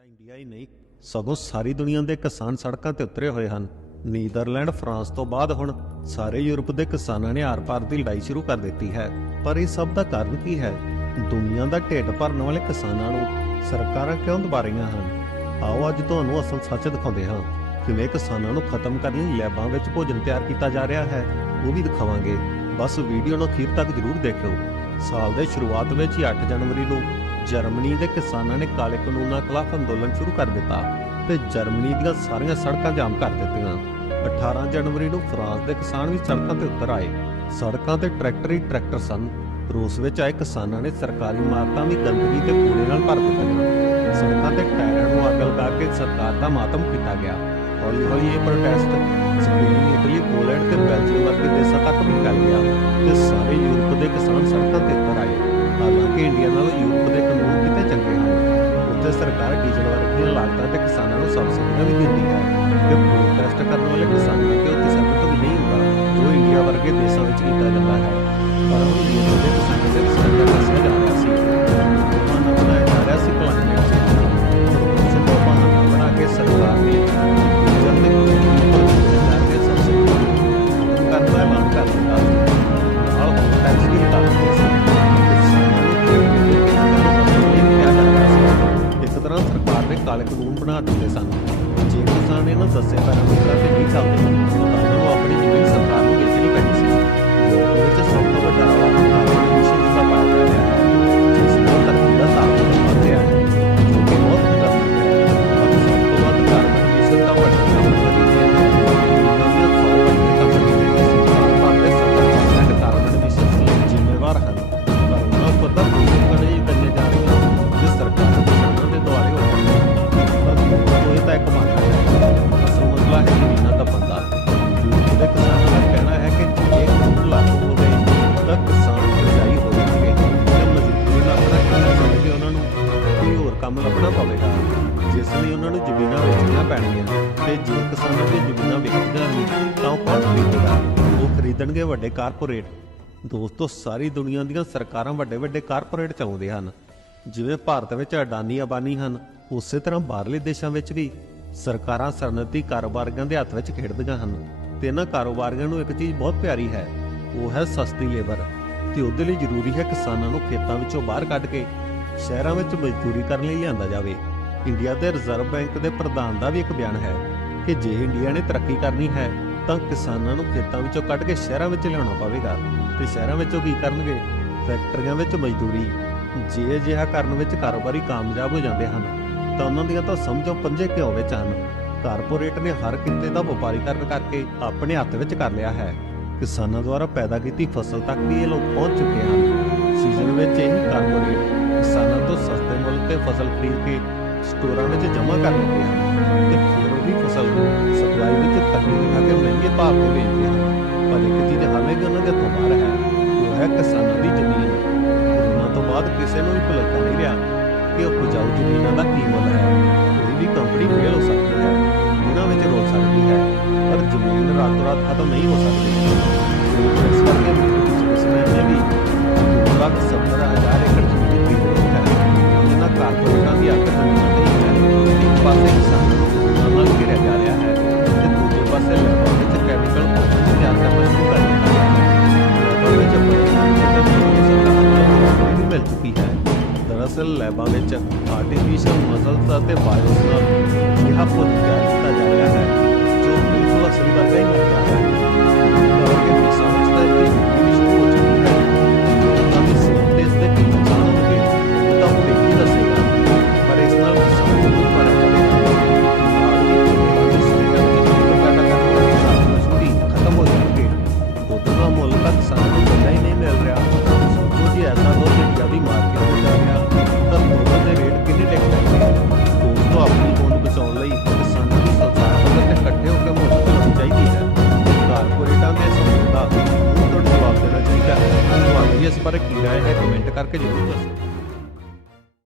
ਜਾਂ ਇੰਡੀਆ ਹੀ ਨਹੀਂ। ਸਗੋਂ ਸਾਰੀ ਦੁਨੀਆ ਦੇ ਕਿਸਾਨ ਸੜਕਾਂ ਤੇ ਉਤਰੇ ਹੋਏ ਹਨ। ਨੀਦਰਲੈਂਡ, ਫਰਾਂਸ ਤੋਂ ਬਾਅਦ ਹੁਣ ਸਾਰੇ ਯੂਰਪ ਦੇ ਕਿਸਾਨਾਂ ਨੇ ਆਰ-ਪਾਰ ਦੀ ਲੜਾਈ ਸ਼ੁਰੂ ਕਰ ਦਿੱਤੀ ਹੈ। ਪਰ ਇਹ ਸਭ ਦਾ ਕਾਰਨ ਕੀ ਹੈ? ਦੁਨੀਆ ਦਾ ਢਿੱਡ ਭਰਨ ਵਾਲੇ ਕਿਸਾਨਾਂ ਨੂੰ ਸਰਕਾਰਾਂ ਕਿਉਂ ਦਬਾ ਰਹੀਆਂ ਹਨ? ਆਓ ਅੱਜ ਤੁਹਾਨੂੰ ਅਸਲ ਸੱਚ ਦਿਖਾਉਂਦੇ ਹਾਂ। ਕਿਵੇਂ ਕਿਸਾਨਾਂ ਨੂੰ ਖਤਮ ਕਰਨ ਲਈ ਲੈਬਾਂ ਵਿੱਚ ਭੋਜਨ ਤਿਆਰ ਕੀਤਾ ਜਾ ਰਿਹਾ ਹੈ, ਉਹ ਵੀ ਦਿਖਾਵਾਂਗੇ। ਬਸ ਵੀਡੀਓ ਨੂੰ ਅਖੀਰ ਤੱਕ ਜ਼ਰੂਰ ਦੇਖਿਓ। ਸਾਲ ਦੇ ਸ਼ੁਰੂਆਤ ਵਿੱਚ ਹੀ 8 ਜਨਵਰੀ ਨੂੰ ਜਰਮਨੀ ਦੇ ਕਿਸਾਨਾਂ ਨੇ ਕਾਲੇ ਕਾਨੂੰਨਾਂ ਖਿਲਾਫ ਅੰਦੋਲਨ ਸ਼ੁਰੂ ਕਰ ਦਿੱਤਾ ਤੇ ਜਰਮਨੀ ਦੀਆਂ ਸਾਰੀਆਂ ਸੜਕਾਂ ਜਾਮ ਕਰ ਦਿੱਤੀਆਂ। 18 ਜਨਵਰੀ ਨੂੰ ਫਰਾਂਸ ਦੇ ਕਿਸਾਨ ਵੀ ਸੜਕਾਂ ਤੇ ਉਤਰ ਆਏ। ਸੜਕਾਂ ਤੇ ਟਰੈਕਟਰ ਹੀ ਟਰੈਕਟਰ ਸਨ। ਰੂਸ ਵਿੱਚ ਆਏ ਕਿਸਾਨਾਂ ਨੇ ਸਰਕਾਰੀ ਇਮਾਰਤਾਂ ਵੀ ਗੰਦਗੀ ਤੇ ਕੂੜੇ ਨਾਲ ਭਰ ਦਿੱਤੀਆਂ। ਸੜਕਾਂ ਤੇ ਟਾਇਰਾਂ ਨੂੰ ਅੱਗ ਲਗਾ ਕੇ ਸਰਕਾਰ ਦਾ ਮਾਤਮ ਕੀਤਾ ਗਿਆ। ਹੌਲੀ ਹੌਲੀ ਇਹ ਪ੍ਰੋਟੈਸਟ ਸਪੇਨ ਇਟਲੀ ਪੋਲੈਂਡ ਤੇ ਬੈਲਜੀਅਮ ਵਰਗੇ ਦੇਸ਼ਾਂ ਤੱਕ ਵੀ ਫੈਲ ਗਿਆ ਤੇ ਸਾਰੇ ਯੂਰਪ ਦੇ ਕਿਸਾਨ ਸੜਕਾਂ ਤੇ ਉਤਰ ਆਏ। ਹਾਲਾਂਕਿ ਇੰਡੀਆ ਨਾਲੋਂ ਯੂਰਪ ਦੇ ਹਨ ਸਰਕਾਰ ਡੀਜ਼ਲ ਵਰਗੀਆਂ ਲਾਗਤਾਂ ਤੇ ਕਿਸਾਨਾਂ ਨੂੰ ਸਬਸਿਡੀਆਂ ਵੀ ਦਿੰਦੀ ਹੈ ਤੇ ਪ੍ਰੋਟੈਸਟ ਕਰਨ ਵਾਲੇ ਕਿਸਾਨਾਂ ਤੇ ਉੱਤੇ ਸਖਤ ਨਹੀਂ ਹੁੰਦਾ, ਜੋ ਇੰਡੀਆ ਵਰਗੇ ਦੇਸ਼ਾਂ ਵਿੱਚ ਕੀਤਾ ਜਾਂਦਾ ਹੈ। ਪਰ ਹੁਣ ਯੂਰਪ ਦੇ ਕਿਸਾਨਾਂ ਕਾਲੇ ਕਾਨੂੰਨ ਬਣਾ ਦਿੱਤੇ ਸਨ। ਜੇ ਕਿਸਾਨ ਇਹਨਾਂ ਦੱਸੇ ਪੈਰਾਮੀਟਰਾਂ ਤੇ ਨਹੀਂ ਚੱਲਦੇ ਤਾਂ ਉਹਨਾਂ ਨੂੰ ਆਪਣੀ ਜ਼ਮੀਨ ਕੰਮ ਲੱਭਣਾ ਪਵੇਗਾ। ਜਿਸ ਲਈ ਉਹਨਾਂ ਨੂੰ ਜ਼ਮੀਨਾਂ ਵੇਚਣੀਆਂ ਪੈਣਗੀਆਂ ਤੇ ਜੇ ਕਿਸਾਨਾਂ ਦੀਆਂ ਜ਼ਮੀਨਾਂ ਵਿਕਦੀਆਂ ਨਹੀਂ ਤਾਂ ਉਹ ਕੌਣ ਖਰੀਦੇਗਾ। ਉਹ ਖਰੀਦਣਗੇ ਵੱਡੇ ਕਾਰਪੋਰੇਟ। ਦੋਸਤੋ, ਸਾਰੀ ਦੁਨੀਆ ਦੀਆਂ ਸਰਕਾਰਾਂ ਵੱਡੇ ਵੱਡੇ ਕਾਰਪੋਰੇਟ ਚਲਾਉਂਦੇ ਹਨ। ਜਿਵੇਂ ਭਾਰਤ ਵਿੱਚ ਅਡਾਨੀ ਅਬਾਨੀ ਹਨ, ਉਸੇ ਤਰ੍ਹਾਂ ਬਾਹਰਲੇ ਦੇਸ਼ਾਂ ਵਿੱਚ ਵੀ ਸਰਕਾਰਾਂ ਸਰਨਤੀ ਕਾਰੋਬਾਰੀਆਂ ਦੇ ਹੱਥ ਵਿੱਚ ਖੇਡਦੀਆਂ ਹਨ ਤੇ ਇਹਨਾਂ ਕਾਰੋਬਾਰੀਆਂ ਨੂੰ ਇੱਕ ਚੀਜ਼ ਬਹੁਤ ਪਿਆਰੀ ਹੈ, ਉਹ ਹੈ ਸਸਤੀ ਲੇਬਰ। ਤੇ ਉਹਦੇ ਲਈ ਜ਼ਰੂਰੀ ਹੈ ਕਿਸਾਨਾਂ ਨੂੰ ਖੇਤਾਂ ਵਿੱਚੋਂ ਬਾਹਰ ਕੱਢ ਕੇ ਸ਼ਹਿਰਾਂ ਵਿੱਚ ਮਜ਼ਦੂਰੀ ਕਰਨ ਲਈ ਲਿਆਂਦਾ ਜਾਵੇ। ਇੰਡੀਆ ਦੇ ਰਿਜ਼ਰਵ ਬੈਂਕ ਦੇ ਪ੍ਰਧਾਨ ਦਾ ਵੀ ਇੱਕ ਬਿਆਨ ਹੈ ਕਿ ਜੇ ਇੰਡੀਆ ਨੇ ਤਰੱਕੀ ਕਰਨੀ ਹੈ, ਤਾਂ ਕਿਸਾਨਾਂ ਨੂੰ ਖੇਤਾਂ ਵਿੱਚੋਂ ਕੱਢ ਕੇ ਸ਼ਹਿਰਾਂ ਵਿੱਚ ਲਿਆਉਣਾ ਪਵੇਗਾ। ਤੇ ਸ਼ਹਿਰਾਂ ਵਿੱਚੋਂ ਕੀ ਕਰਨਗੇ? ਫੈਕਟਰੀਆਂ ਵਿੱਚ ਮਜ਼ਦੂਰੀ। ਜੇ ਅਜਿਹਾ ਕਰਨ ਵਿੱਚ ਕਾਰੋਬਾਰੀ ਕਾਮਯਾਬ ਹੋ ਜਾਂਦੇ ਹਨ, ਤਾਂ ਉਹਨਾਂ ਦੀਆਂ ਤਾਂ ਸਮਝੋ ਪੰਜੇ ਘਿਓ ਵਿੱਚ ਹਨ? ਕਾਰਪੋਰੇਟ ਨੇ ਹਰ ਕਿੱਤੇ ਦਾ ਵਪਾਰੀਕਰਨ ਕਰਕੇ ਆਪਣੇ ਹੱਥ ਵਿੱਚ ਕਰ ਲਿਆ ਹੈ। ਕਿਸਾਨਾਂ ਦੁਆਰਾ ਪੈਦਾ ਕੀਤੀ ਫਸਲ ਤੱਕ ਵੀ ਇਹ ਲੋਕ ਪਹੁੰਚ ਚੁੱਕੇ ਹਨ। ਸੀਜ਼ਨ ਵਿੱਚ ਇਹੀ ਕਾਰਪੋਰੇਟ ਕਿਸਾਨਾਂ ਤੋਂ ਸਸਤੇ ਮੁੱਲ ਤੇ ਫਸਲ ਖਰੀਦ ਕੇ ਸਟੋਰਾਂ ਵਿੱਚ ਜਮ੍ਹਾਂ ਕਰ ਲੈਂਦੇ ਹਨ ਤੇ ਫਿਰ ਉਹੀ ਫਸਲ ਸਪਲਾਈ ਵਿੱਚ ਤੱਕੀ ਦਿਖਾ ਕੇ ਮਹਿੰਗੇ ਭਾਅ ਤੇ ਵੇਚਦੇ ਹਨ। ਪਰ ਇੱਕ ਚੀਜ਼ ਹਾਲੇ ਵੀ ਉਹਨਾਂ ਦੇ ਹੱਥੋਂ ਬਾਹਰ ਹੈ, ਉਹ ਹੈ ਕਿਸਾਨਾਂ ਦੀ ਜ਼ਮੀਨ। ਕਰੋਨਾ ਤੋਂ ਬਾਅਦ ਕਿਸੇ ਨੂੰ ਵੀ ਭੁਲੇਖਾ ਨਹੀਂ ਰਿਹਾ ਕਿ ਉਪਜਾਊ ਜ਼ਮੀਨਾਂ ਦਾ ਕੀ ਮੁੱਲ ਹੈ। ਕੋਈ ਵੀ ਕੰਪਨੀ ਫੇਲ ਹੋ ਸਕਦੀ ਹੈ। ਮਿਲ ਚੁੱਕੀ ਹੈ। ਦਰਅਸਲ ਲੈਬਾਂ ਵਿੱਚ ਆਰਟੀਫੀਸ਼ੀਅਲ ਮਸਲਸ ਅਤੇ ਬਾਇਓਸ ਨਾਲ ਅਜਿਹਾ ਭੋਜਨ ਤਿਆਰ ਕੀਤਾ ਜਾ ਰਿਹਾ ਹੈ, ਜੋ ਬਿਲਕੁਲ ਅਸਲੀ ਵਰਗਾ ਹੀ ਲੱਗਦਾ ਬਾਰੇ ਕੀ ਰਾਏ ਹੈ ਕਮੈਂਟ ਕਰਕੇ ਜ਼ਰੂਰ ਦੱਸੋ।